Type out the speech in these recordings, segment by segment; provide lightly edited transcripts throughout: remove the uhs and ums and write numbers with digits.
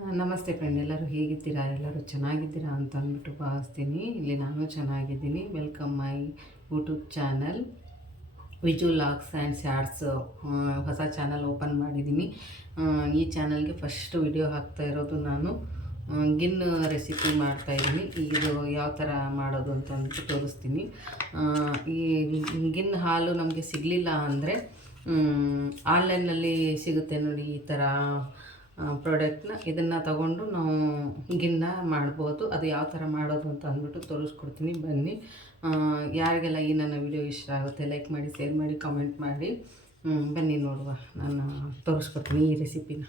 ನಮಸ್ತೆ ಫ್ರೆಂಡ್, ಎಲ್ಲರೂ ಹೇಗಿದ್ದೀರಾ? ಎಲ್ಲರೂ ಚೆನ್ನಾಗಿದ್ದೀರಾ ಅಂತ ಅಂದ್ಬಿಟ್ಟು ಭಾವಿಸ್ತೀನಿ. ಇಲ್ಲಿ ನಾನು ಚೆನ್ನಾಗಿದ್ದೀನಿ. Welcome my YouTube channel Viju logs and shorts. ಹೊಸ ಚಾನಲ್ ಓಪನ್ ಮಾಡಿದ್ದೀನಿ. ಈ ಚಾನಲ್ಗೆ ಫಸ್ಟ್ ವಿಡಿಯೋ ಹಾಕ್ತಾ ಇರೋದು ನಾನು. ಗಿನ್ನು ರೆಸಿಪಿ ಮಾಡ್ತಾಯಿದ್ದೀನಿ. ಇದು ಯಾವ ಥರ ಮಾಡೋದು ಅಂತ ಅಂದ್ಬಿಟ್ಟು ತೋರಿಸ್ತೀನಿ. ಈ ಗಿನ್ನು ಹಾಲು ನಮಗೆ ಸಿಗಲಿಲ್ಲ ಅಂದರೆ ಆನ್ಲೈನಲ್ಲಿ ಸಿಗುತ್ತೆ ನೋಡಿ, ಈ ಥರ ಪ್ರಾಡಕ್ಟ್ನ. ಇದನ್ನು ತಗೊಂಡು ನಾವು ಗಿನ್ನ ಮಾಡ್ಬೋದು. ಅದು ಯಾವ ಥರ ಮಾಡೋದು ಅಂತ ಅಂದ್ಬಿಟ್ಟು ತೋರಿಸ್ಕೊಡ್ತೀನಿ, ಬನ್ನಿ. ಯಾರಿಗೆಲ್ಲ ಈ ನನ್ನ ವಿಡಿಯೋ ಇಷ್ಟ ಆಗುತ್ತೆ ಲೈಕ್ ಮಾಡಿ, ಶೇರ್ ಮಾಡಿ, ಕಮೆಂಟ್ ಮಾಡಿ. ಬನ್ನಿ ನೋಡುವ, ನಾನು ತೋರಿಸ್ಕೊಡ್ತೀನಿ ಈ ರೆಸಿಪಿನ.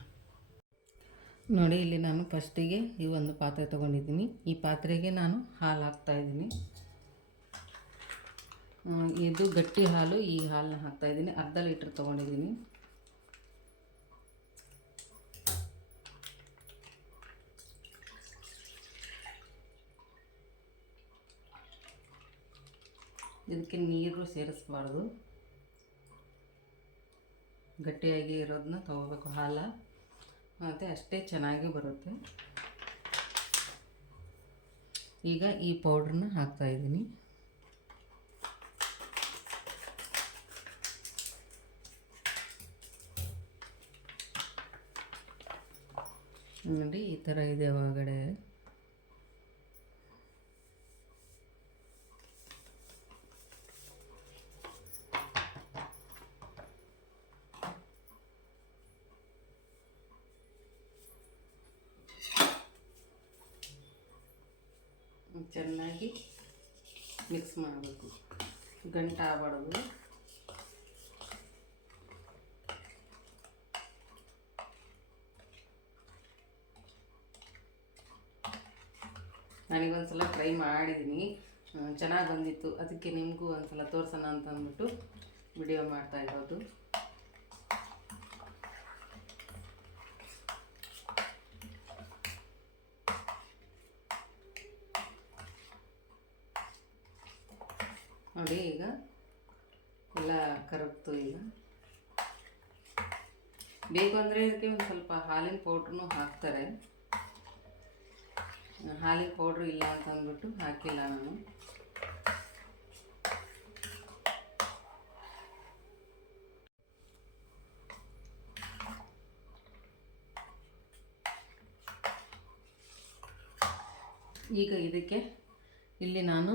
ನೋಡಿ, ಇಲ್ಲಿ ನಾನು ಫಸ್ಟಿಗೆ ಈ ಒಂದು ಪಾತ್ರೆ ತೊಗೊಂಡಿದ್ದೀನಿ. ಈ ಪಾತ್ರೆಗೆ ನಾನು ಹಾಲು ಹಾಕ್ತಾಯಿದ್ದೀನಿ. ಇದು ಗಟ್ಟಿ ಹಾಲು. ಈ ಹಾಲನ್ನ ಹಾಕ್ತಾಯಿದ್ದೀನಿ. ಅರ್ಧ ಲೀಟ್ರ್ ತೊಗೊಂಡಿದ್ದೀನಿ. ಇದಕ್ಕೆ ನೀರು ಸೇರಿಸಬಾರ್ದು, ಗಟ್ಟಿಯಾಗಿ ಇರೋದನ್ನ ತೊಗೋಬೇಕು ಹಾಲು, ಮತ್ತು ಅಷ್ಟೇ ಚೆನ್ನಾಗಿ ಬರುತ್ತೆ. ಈಗ ಈ ಪೌಡ್ರನ್ನ ಹಾಕ್ತಾಯಿದ್ದೀನಿ. ನೋಡಿ, ಈ ಥರ ಇದೆ ಒಳಗಡೆ. ಚೆನ್ನಾಗಿ ಮಿಕ್ಸ್ ಮಾಡಬೇಕು, ಗಂಟು ಆಗಬಾರ್ದು. ನಾನೀಗೊಂದು ಸಲ ಟ್ರೈ ಮಾಡಿದ್ದೀನಿ, ಚೆನ್ನಾಗಿ ಬಂದಿತ್ತು. ಅದಕ್ಕೆ ನಿಮಗೂ ಒಂದು ಸಲ ತೋರಿಸೋಣ ಅಂತ ಅಂದ್ಬಿಟ್ಟು ವಿಡಿಯೋ ಮಾಡ್ತಾ ಇರೋದು. ನೋಡಿ, ಈಗ ಎಲ್ಲ ಕರಗ್ತು. ಈಗ ಬೇಕು ಅಂದರೆ ಇದಕ್ಕೆ ಒಂದು ಸ್ವಲ್ಪ ಹಾಲಿನ ಪೌಡ್ರನ್ನೂ ಹಾಕ್ತಾರೆ. ಹಾಲಿನ ಪೌಡ್ರು ಇಲ್ಲ ಅಂತ ಅಂದ್ಬಿಟ್ಟು ಹಾಕಿಲ್ಲ ನಾನು. ಈಗ ಇದಕ್ಕೆ ಇಲ್ಲಿ ನಾನು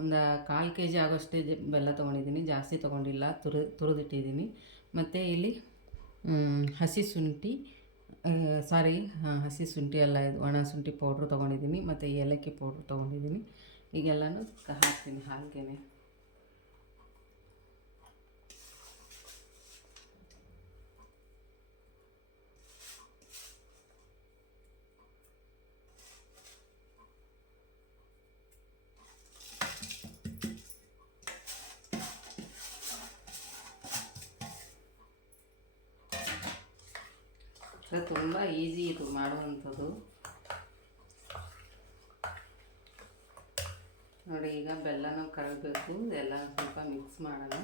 ಒಂದು 1/4 kg ಆಗೋಷ್ಟೇ ಬೆಲ್ಲ ತೊಗೊಂಡಿದ್ದೀನಿ, ಜಾಸ್ತಿ ತೊಗೊಂಡಿಲ್ಲ. ತುರಿದಿಟ್ಟಿದ್ದೀನಿ. ಮತ್ತು ಇಲ್ಲಿ ಹಸಿ ಶುಂಠಿ ಹಸಿ ಶುಂಠಿ ಅಲ್ಲ, ಇದು ಒಣ ಶುಂಠಿ ಪೌಡ್ರು ತೊಗೊಂಡಿದ್ದೀನಿ. ಮತ್ತು ಏಲಕ್ಕಿ ಪೌಡ್ರು ತೊಗೊಂಡಿದ್ದೀನಿ. ಈಗೆಲ್ಲನೂ ಹಾಕ್ತೀನಿ ಹಾಲ್ಗೆ. ತುಂಬ ಈಸಿ ಇದು ಮಾಡುವಂಥದ್ದು. ನೋಡಿ, ಈಗ ಬೆಲ್ಲನೂ ಕರಗಬೇಕು. ಎಲ್ಲ ಸ್ವಲ್ಪ ಮಿಕ್ಸ್ ಮಾಡೋಣ.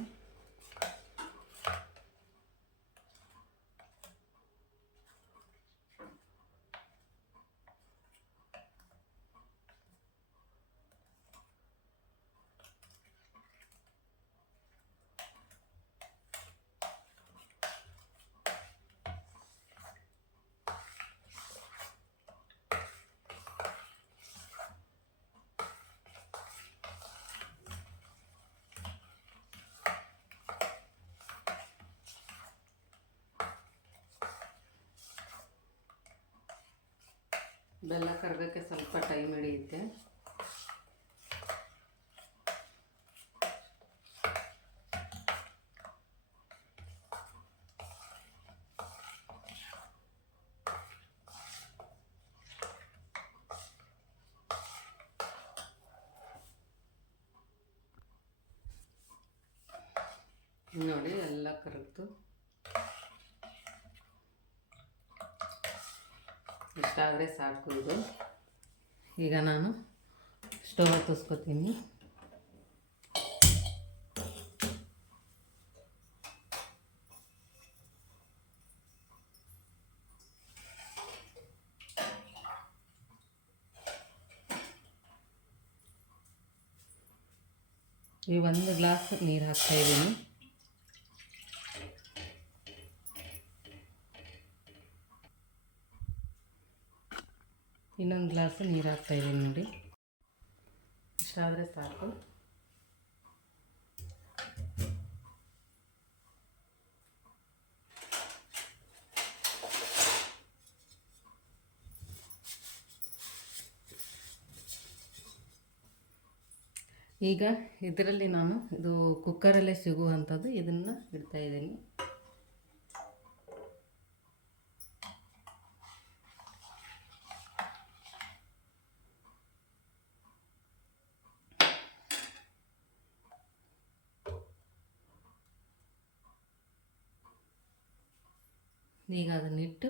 ಬೆಲ್ಲ ಕರಗಕ್ಕೆ ಸ್ವಲ್ಪ ಟೈಮ್ ಹಿಡಿಯುತ್ತೆ. ನೋಡಿ, ಎಲ್ಲ ಕರಗ್ತು. ಇಷ್ಟಾದರೆ ಸಾಕು ಇದು. ಈಗ ನಾನು ಸ್ಟವ್ ಹತ್ತಿಸ್ಕೊತೀನಿ. ಈ 1 ಗ್ಲಾಸ್ ನೀರು ಹಾಕ್ತಾಯಿದ್ದೀನಿ. ಇನ್ನೊಂದು ಗ್ಲಾಸ್ ನೀರು ಹಾಕ್ತಾಯಿದ್ದೀನಿ ನೋಡಿ. ಇಷ್ಟಾದರೆ ಸಾಕು. ಈಗ ಇದರಲ್ಲಿ ನಾನು ಇದು ಕುಕ್ಕರಲ್ಲೇ ಸಿಗುವಂಥದ್ದು ಇದನ್ನು ಇಡ್ತಾಯಿದ್ದೀನಿ. ಈಗ ಅದನ್ನಿಟ್ಟು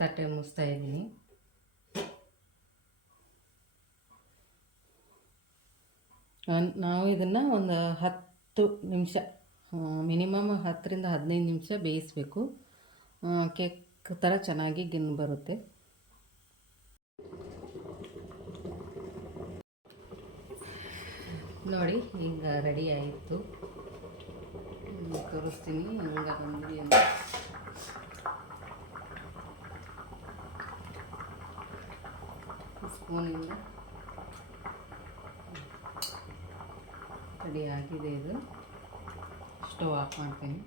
ತಟ್ಟೆ ಮುಚ್ತಾ ಇದ್ದೀನಿ. ನಾವು ಇದನ್ನು ಒಂದು 10 ನಿಮಿಷ, ಮಿನಿಮಮ್ 10ರಿಂದ 15 ನಿಮಿಷ ಬೇಯಿಸಬೇಕು. ಕೇಕ್ ಥರ ಚೆನ್ನಾಗಿ ಗಿಣ್ಣು ಬರುತ್ತೆ. ನೋಡಿ ಈಗ ರೆಡಿ ಆಯಿತು. ತೋರಿಸ್ತೀನಿ ಹಂಗೆ ಬಂದಿದೆ ಅಂತ. ಸ್ಪೂನಿಂದ ರೆಡಿ ಆಗಿದೆ. ಇದು ಸ್ಟವ್ ಆಫ್ ಮಾಡ್ತೀನಿ.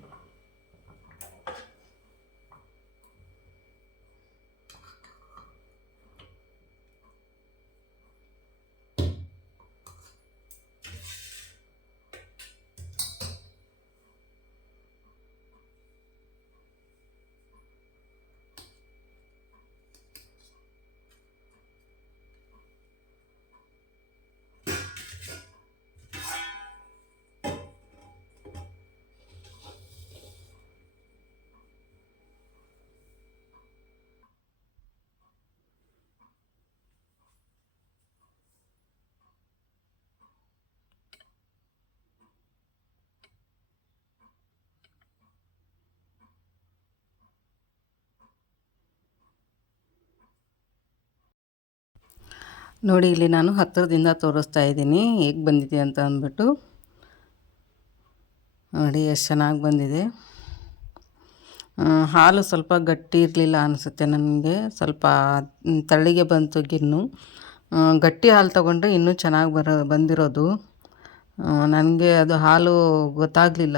ನೋಡಿ ಇಲ್ಲಿ ನಾನು ಹತ್ತಿರದಿಂದ ತೋರಿಸ್ತಾ ಇದ್ದೀನಿ ಹೇಗೆ ಬಂದಿದೆ ಅಂತ ಅಂದ್ಬಿಟ್ಟು. ನೋಡಿ ಎಷ್ಟು ಚೆನ್ನಾಗಿ ಬಂದಿದೆ. ಹಾಲು ಸ್ವಲ್ಪ ಗಟ್ಟಿ ಇರಲಿಲ್ಲ ಅನಿಸುತ್ತೆ ನನಗೆ, ಸ್ವಲ್ಪ ತಳ್ಳಿಗೆ ಬಂತು ಗಿಣ್ಣು. ಗಟ್ಟಿ ಹಾಲು ತಗೊಂಡ್ರೆ ಇನ್ನೂ ಚೆನ್ನಾಗಿ ಬಂದಿರೋದು. ನನಗೆ ಅದು ಹಾಲು ಗೊತ್ತಾಗಲಿಲ್ಲ,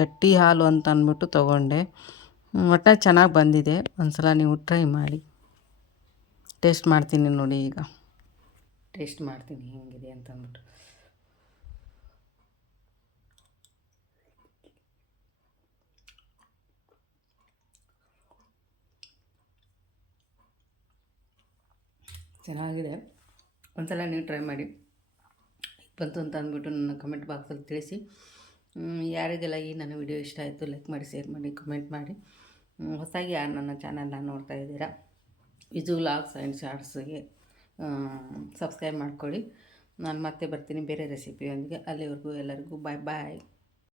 ಗಟ್ಟಿ ಹಾಲು ಅಂತ ಅಂದ್ಬಿಟ್ಟು ತೊಗೊಂಡೆ. ಒಟ್ಟಾಗಿ ಚೆನ್ನಾಗಿ ಬಂದಿದೆ. ಒಂದು ಸಲ ನೀವು ಟ್ರೈ ಮಾಡಿ. ಟೇಸ್ಟ್ ಮಾಡ್ತೀನಿ ನೋಡಿ. ಈಗ ಟೇಸ್ಟ್ ಮಾಡ್ತೀನಿ ಹೆಂಗಿದೆ ಅಂತ ಅಂದ್ಬಿಟ್ಟು. ಚೆನ್ನಾಗಿದೆ. ಒಂದ್ಸಲ ನೀವು ಟ್ರೈ ಮಾಡಿ. ಬಂತು ಅಂತ ಅಂದ್ಬಿಟ್ಟು ನನ್ನ ಕಮೆಂಟ್ ಬಾಕ್ಸಲ್ಲಿ ತಿಳಿಸಿ. ಯಾರಿಗೆಲ್ಲ ಈ ನನ್ನ ವಿಡಿಯೋ ಇಷ್ಟ ಆಯಿತು ಲೈಕ್ ಮಾಡಿ, ಶೇರ್ ಮಾಡಿ, ಕಮೆಂಟ್ ಮಾಡಿ. ಹೊಸದಾಗಿ ಯಾರು ನನ್ನ ಚಾನಲ್ನ ನೋಡ್ತಾ ಇದ್ದೀರಾ ವಿಜು ವ್ಲಾಗ್ಸ್ ಆ್ಯಂಡ್ ಶಾರ್ಟ್ಸ್ಗೆ ಸಬ್ಸ್ಕ್ರೈಬ್ ಮಾಡ್ಕೊಳ್ಳಿ. ನಾನು ಮತ್ತೆ ಬರ್ತೀನಿ ಬೇರೆ ರೆಸಿಪಿಯೊಂದಿಗೆ. ಅಲ್ಲಿವರೆಗೂ ಎಲ್ಲರಿಗೂ ಬಾಯ್ ಬಾಯ್.